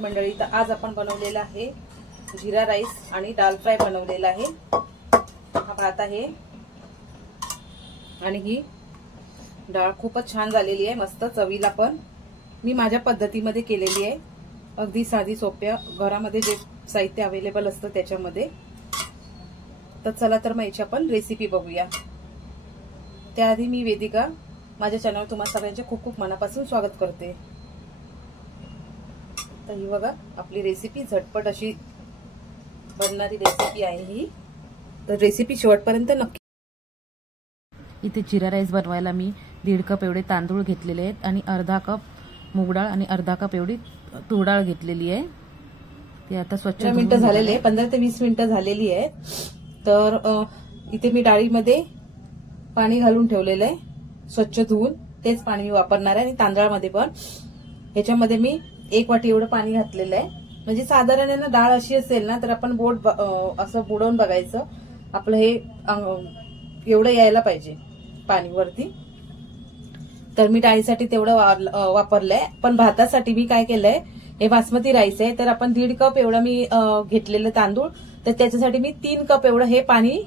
मंडळी, तर आज आपण बनवलेला आहे जिरा राईस आणि दाल फ्राय बनवलेला आहे। हा भात आहे आणि ही डाळ खूपच छान झालेली आहे, मस्त चवीला पण। मी माझ्या पद्धतीमध्ये केलेली आहे, अगदी साधी सोप्या, घरामध्ये जे साहित्य अवेलेबल असतं त्याच्यामध्ये। तर चला तर मग याची आपण रेसिपी बघूया। त्याआधी मी वेदिका, माझ्या चॅनलवर तुम्हा सगळ्यांचे खूप खूप मनापासून स्वागत करते। तर ही बघा आपली रेसिपी, झटपट अशी बनणारी रेसिपी आहे ही। तर रेसिपी शेवटपर्यंत नक्की। इथे जिरा राईस बनवायला मी 1.5 कप एवढे तांदूळ घेतलेले आहेत आणि अर्धा कप मूग डाळ आणि अर्धा कप एवढी तूर डाळ घेतलेली आहे। ते आता स्वच्छ मिनिटं झालेले, 15 ते 20 मिनिटं झालेली आहे। तर इथे मी डाळीमध्ये पाणी घालून ठेवलेलं आहे, स्वच्छ धुवून। तेच पाणी मी वापरणार आहे। आणि तांदळामध्ये पण ह्याच्यामध्ये मी 1 वाटी एवढं पाणी घातलेलं आहे। म्हणजे साधारण आहे ना, डाळ अशी असेल ना तर आपण बोट असं बुडवून बघायचं, आपलं हे एवढं यायला पाहिजे पाणी वरती। तर मी डाळीसाठी तेवढं वापरलंय। पण भातासाठी मी काय केलंय, हे बासमती राईस आहे, तर आपण 1.5 कप एवढं मी घेतलेलं तांदूळ, तर त्याच्यासाठी मी 3 कप एवढं हे पाणी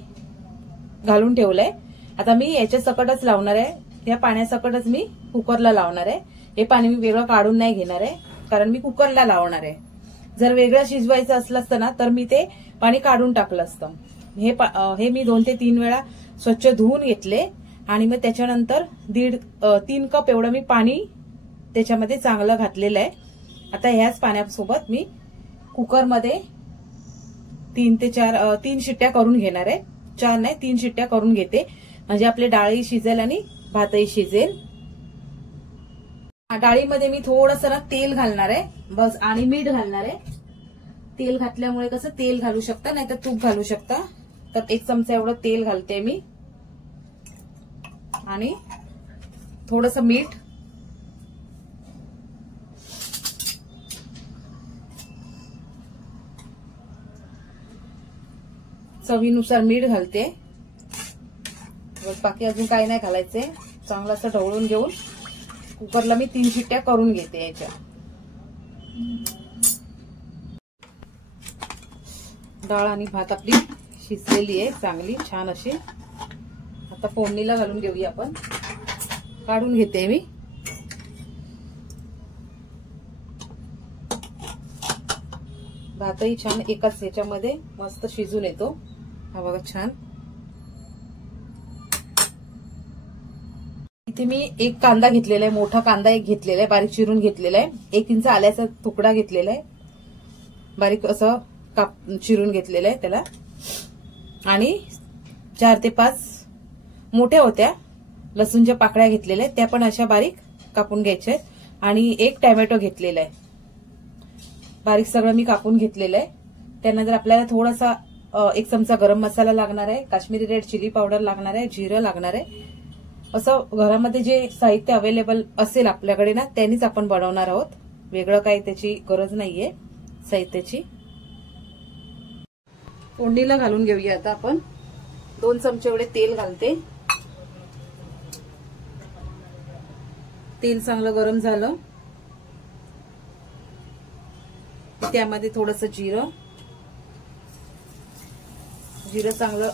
घालून ठेवलंय। आता मी याच्या सकटच लावणार आहे, या पाण्यासकटच मी कुकरला लावणार आहे। हे पाणी मी वेगळं काढून नाही घेणार आहे, कारण मी कुकरला लावणार आहे। जर वेगळं शिजवायचं असलं असतं ना तर मी ते पाणी काढून टाकलं असतं। हे मी 2 ते 3 वेळा स्वच्छ धुवून घेतले आणि मग त्याच्यानंतर 3 कप एवढं मी पाणी त्याच्यामध्ये चांगलं घातलेलं आहे। आता ह्याच पाण्यासोबत मी कुकरमध्ये 3 शिट्ट्या करून घेणार आहे। 4 नाही, 3 शिट्ट्या करून घेते, म्हणजे आपले डाळही शिजेल आणि भातही शिजेल। डाळीमध्ये मी थोडंसं ना तेल घालणार आहे बस, आणि मीठ घालणार आहे। तेल घातल्यामुळे कसं, तेल घालू शकता नाही तर तूप घालू शकता। तर 1 चमचा एवढं तेल घालते मी आणि थोडंसं मीठ, चवीनुसार मीठ घालते। बाकी अजून काही नाही घालायचंय। चांगलं असं ढवळून घेऊन कुकरला मी 3 शिट्ट्या करून घेते याच्या। डाळ आणि भात आपली शिजलेली आहे चांगली छान अशी। आता फोडणीला घालून घेऊया आपण। काढून घेते मी। भातही छान एकाच ह्याच्यामध्ये मस्त शिजून येतो। हा बघा छान। इथे मी 1 कांदा घेतलेला आहे, मोठा कांदा 1 घेतलेला आहे, बारीक चिरून घेतलेला आहे। 1 इंच आल्याचा तुकडा घेतलेला आहे, बारीक असं चिरून घेतलेलं आहे त्याला। आणि 4 ते 5 मोठ्या होत्या लसूणच्या पाकळ्या घेतलेल्या आहेत, त्या पण अशा बारीक कापून घ्यायच्या आहेत। आणि 1 टोमॅटो घेतलेला आहे, बारीक सगळं मी कापून घेतलेलं आहे। त्यानंतर आपल्याला थोडासा 1 चमचा गरम मसाला लागणार आहे, काश्मीरी रेड चिली पावडर लागणार आहे, जिरं लागणार आहे। असं घरामध्ये जे साहित्य अवेलेबल असेल आपल्याकडे ना, त्यांनीच आपण बनवणार आहोत, वेगळं काही त्याची गरज नाहीये साहित्याची। फोडणीला घालून घेऊया आता आपण। 2 चमचे एवढे तेल घालते। तेल चांगलं गरम झालं, त्यामध्ये थोडंसं जिरं चांगलं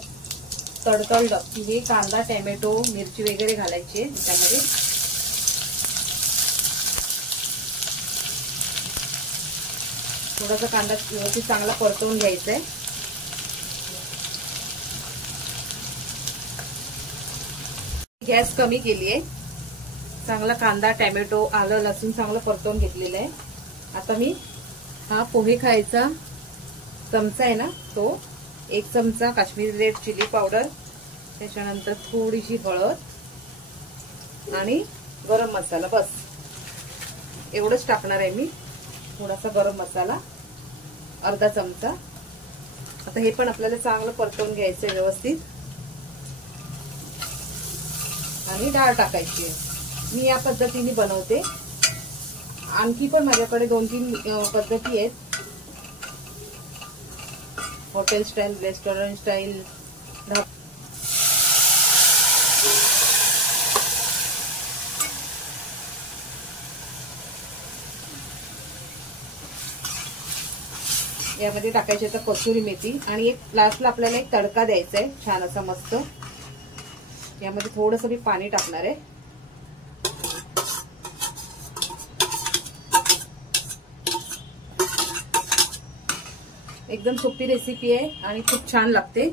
तडतडलं की हे कांदा, टोमॅटो, मिरची वगैरे घालायची त्याच्यामध्ये। थोडासा कांदा व्यवस्थित चांगला परतवून घ्यायचा आहे। गॅस कमी केली आहे, चांगला कांदा, टोमॅटो, आलं, लसूण चांगलं परतवून घेतलेलं आहे। आता मी हा पोहे खायचा चमचा आहे ना, तो 1 चमचा काश्मीरी रेड चिली पावडर, त्याच्यानंतर थोडीशी हळद आणि गरम मसाला, बस एवढंच टाकणार आहे मी। थोडासा गरम मसाला अर्धा चमचा। आता हे पण आपल्याला चांगलं परतवून घ्यायचं आहे व्यवस्थित। आणि डाळ टाकायची आहे, मी या पद्धतीने बनवते। आणखी पण माझ्याकडे 2-3 पद्धती आहेत, हॉटेल स्टाईल, रेस्टॉरंट स्टाईल। यामध्ये टाकायची आता कसुरी मेथी आणि एक लास्टला आपल्याला एक तडका द्यायचा आहे छान असा मस्त. यामध्ये थोडंसं मी पाणी टाकणार आहे. एकदम सोपी रेसिपी आहे आणि खूप छान लागते.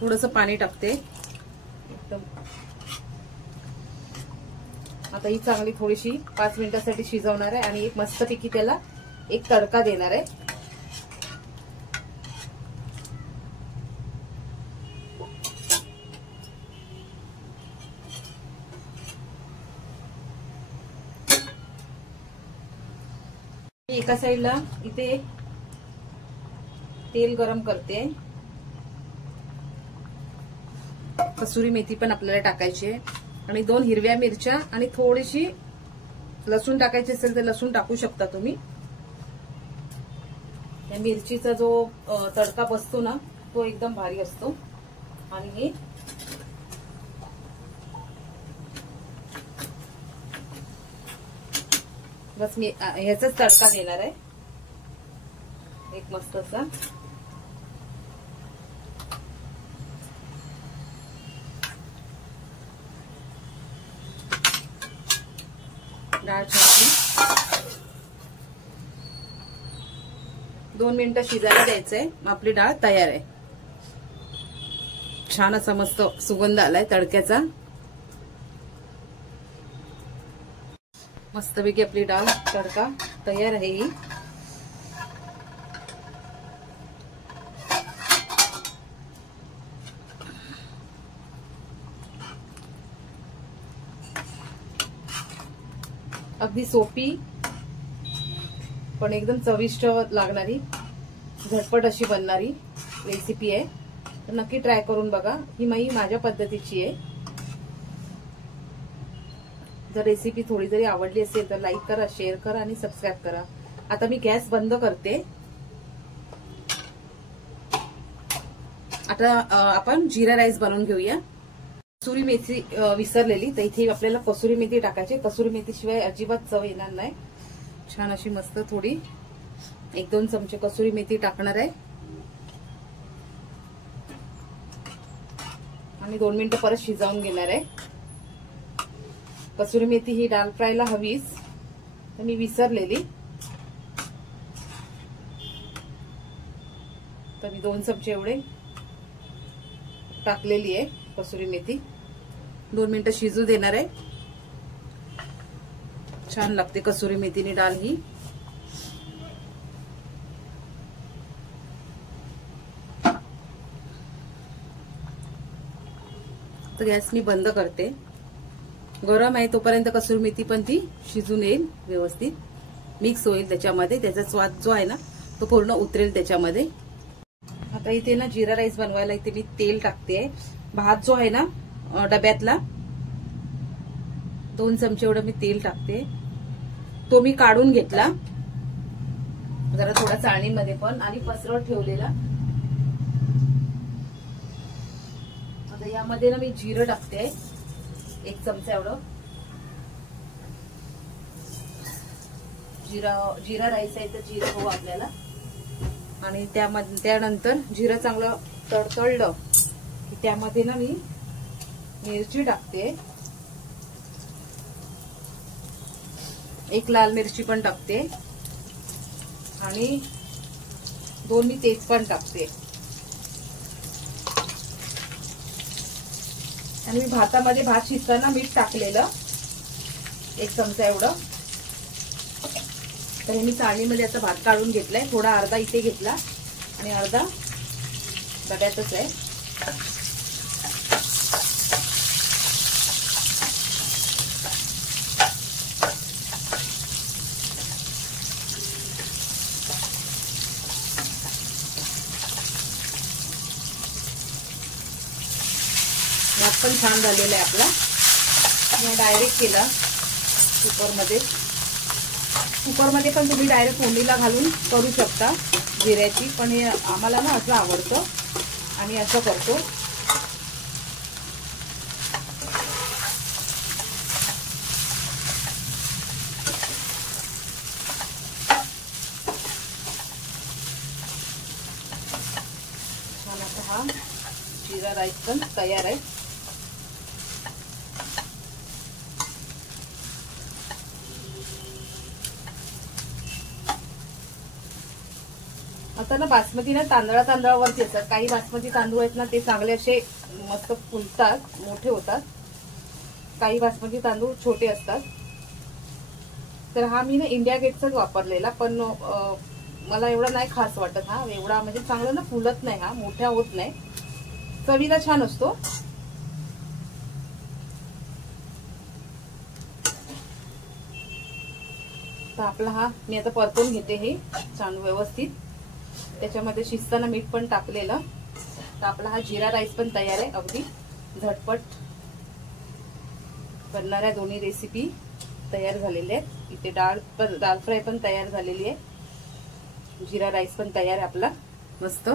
थोडंसं पाणी टाकते एकदम. आता ही चांगली थोडीशी 5 मिनिटांसाठी शिजवणार आहे आणि एक मस्तपैकी त्याला एक तडका देणार आहे. एका साईडला इथे तेल गरम करते. कसुरी मेथी पण आपल्याला टाकायची आहे आणि 2 हिरव्या मिरच्या आणि थोडीशी लसूण टाकायची असेल तर लसूण टाकू शकता तुम्ही. या मिरचीचा जो तडका बसतो ना तो एकदम भारी असतो. आणि हे बस मी ह्याचाच तडका देणार आहे एक मस्त असा. डाळ छान 2 मिनिटं शिजायला द्यायचंय. आपली डाळ तयार आहे. छान असा मस्त सुगंध आलाय तडक्याचा. मस्तपैकी आपली डाळ तडका तयार आहे. ही अगदी सोपी पण एकदम चविष्ट लागणारी झटपट अशी बनणारी रेसिपी आहे. तर नक्की ट्राय करून बघा. ही माझ्या पद्धतीची आहे. जर रेसिपी थोडी जरी आवडली असेल तर लाईक करा, शेअर करा आणि सबस्क्राईब करा. आता मी गॅस बंद करते. आता आपण जिरा राईस बनवून घेऊया. कसुरी मेथी विसरलेली तर इथे आपल्याला कसुरी मेथी टाकायची. कसुरी मेथी शिवाय अजिबात चव येणार नाही. छान अशी मस्त थोडी 1-2 चमचे कसुरी मेथी टाकणार आहे आणि 2 मिनिटं परत शिजावून घेणार आहे. कसुरी मेथी ही डाल फ्रायला हवीच तर मी विसरलेली. तर मी 2 चमचे एवढे टाकलेली आहे कसुरी मेथी. 2 मिनिटं शिजू देणार आहे. छान लागते कसुरी मेथीनी डाळ ही. तर गॅस मी बंद करते. गरम आहे तोपर्यंत कसुरी मेथी पण ती शिजून येईल, व्यवस्थित मिक्स होईल त्याच्यामध्ये. त्याचा स्वाद जो आहे ना तो पूर्ण उतरेल त्याच्यामध्ये. आता इथे ना जिरा राईस बनवायला इथे मी तेल टाकते. भात जो आहे ना डब्यातला 2 चमचे एवढं मी तेल टाकते. तो मी काढून घेतला जरा थोडा चाळणीमध्ये पण आणि पसरवत ठेवलेला. आता यामध्ये ना मी जिरं टाकते 1 चमचा एवढं. जिरा राईस आहे तर जिरं हवं आपल्याला. आणि त्यानंतर जिरं चांगलं तडतडलं की त्यामध्ये ना मी मिरची टाकते. 1 लाल मिरची पण टाकते आणि 2 मी तेजपान टाकते. आणि मी भातामध्ये भात शिजताना मीठ टाकलेलं 1 चमचा एवढं. तर हे मी चाळणीमध्ये आता भात काढून घेतलाय. थोडा अर्धा इथे घेतला आणि अर्धा डब्यातच आहे. भात पण छान झालेला आहे आपला. मी डायरेक्ट केला कुकरमध्ये. कुकरमध्ये पण तुम्ही डायरेक्ट फोडणीला घालून करू शकता जिऱ्याची. पण हे आम्हाला ना असं आवडतं आणि असं करतो. हा जिरा राईस पण तयार आहे. आता ना बासमती ना तांदळावरती असतात. काही बासमती तांदूळ आहेत ना ते चांगले असे मस्त फुलतात, मोठे होतात. काही बासमती तांदूळ छोटे असतात. तर हा मी ना इंडिया गेटचाच वापरलेला, पण मला एवढा नाही खास वाटत. हा एवढा म्हणजे चांगला ना फुलत नाही, हा मोठा होत नाही, चवीला छान असतो. तर आपला हा मी आता परतून घेते हे छान व्यवस्थित. त्याच्यामध्ये शिजताना मीठ पण टाकलेलं. तर आपला हा जिरा राईस पण तयार आहे. अगदी झटपट बनणाऱ्या दोन्ही रेसिपी तयार झालेल्या आहेत. इथे दाल फ्राय पण तयार झालेली आहे. जिरा राईस पण तयार आहे आपला मस्त.